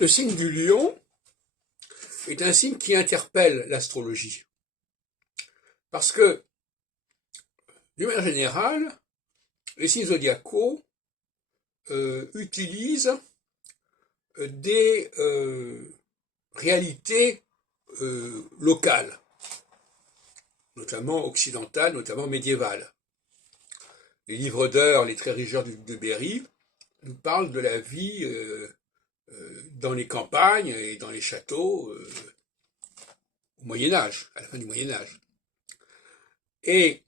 Le signe du lion est un signe qui interpelle l'astrologie. Parce que, d'une manière générale, les signes zodiacaux utilisent des réalités locales, notamment occidentales, notamment médiévales. Les livres d'heures, les Trésors de Berry, nous parlent de la vie dans les campagnes et dans les châteaux au Moyen-Âge, à la fin du Moyen-Âge. Et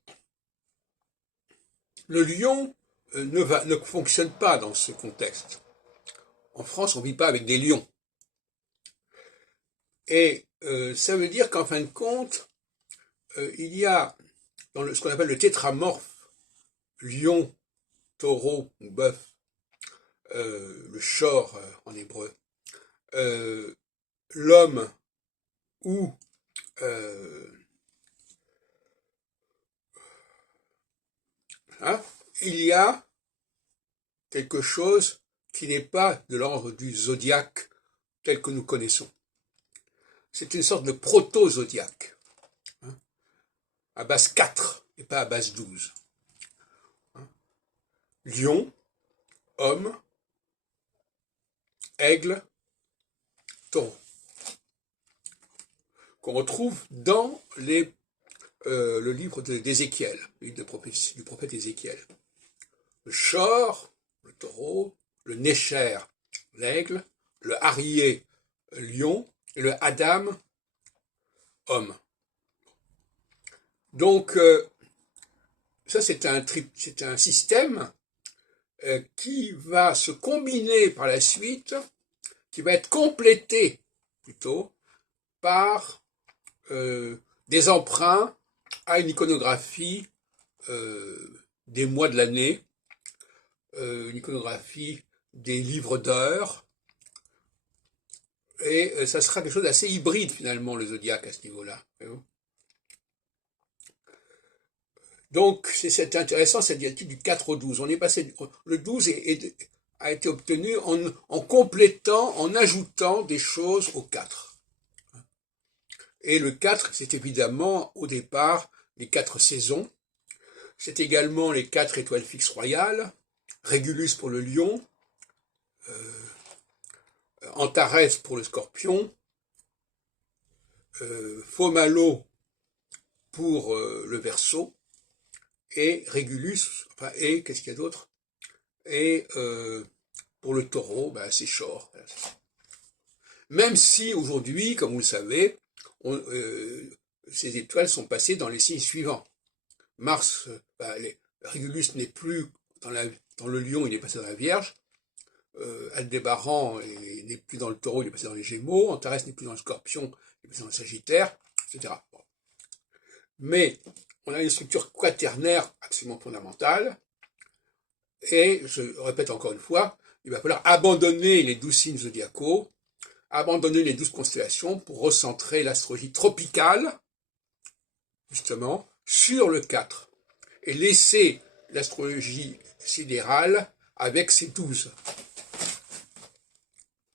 le lion ne fonctionne pas dans ce contexte. En France, on ne vit pas avec des lions. Et ça veut dire qu'en fin de compte, il y a dans ce qu'on appelle le tétramorphe, lion, taureau ou bœuf, le shor en hébreu, l'homme ou il y a quelque chose qui n'est pas de l'ordre du zodiaque tel que nous connaissons. C'est une sorte de proto-zodiaque, à base 4 et pas à base 12. Lion, homme, aigle, taureau, qu'on retrouve dans le livre d'Ézéchiel, le livre du prophète Ézéchiel. Le shor, le taureau, le nécher, l'aigle, le harrier, lion, et le adam, homme. Donc, ça c'est un système qui va se combiner par la suite, qui va être complété plutôt par des emprunts à une iconographie des mois de l'année, une iconographie des livres d'heures, et ça sera quelque chose d'assez hybride finalement, le zodiaque à ce niveau-là. Donc c'est intéressant cette dialectique du 4 au 12. On est passé, le 12 a été obtenu en complétant, en ajoutant des choses au 4. Et le 4, c'est évidemment au départ les 4 saisons. C'est également les 4 étoiles fixes royales, Régulus pour le lion, Antares pour le scorpion, Fomalo pour le Verseau, et Régulus, enfin, et qu'est-ce qu'il y a d'autre? Et pour le taureau, ben, c'est Shor. Même si aujourd'hui, comme vous le savez, ces étoiles sont passées dans les signes suivants. Mars, Régulus n'est plus dans le lion, il est passé dans la Vierge. Aldébaran n'est plus dans le taureau, il est passé dans les Gémeaux. Antares n'est plus dans le scorpion, il est passé dans le Sagittaire, etc. Bon. Mais on a une structure quaternaire absolument fondamentale. Et, je répète encore une fois, il va falloir abandonner les 12 signes zodiacaux, abandonner les 12 constellations pour recentrer l'astrologie tropicale, justement, sur le 4. Et laisser l'astrologie sidérale avec ses 12.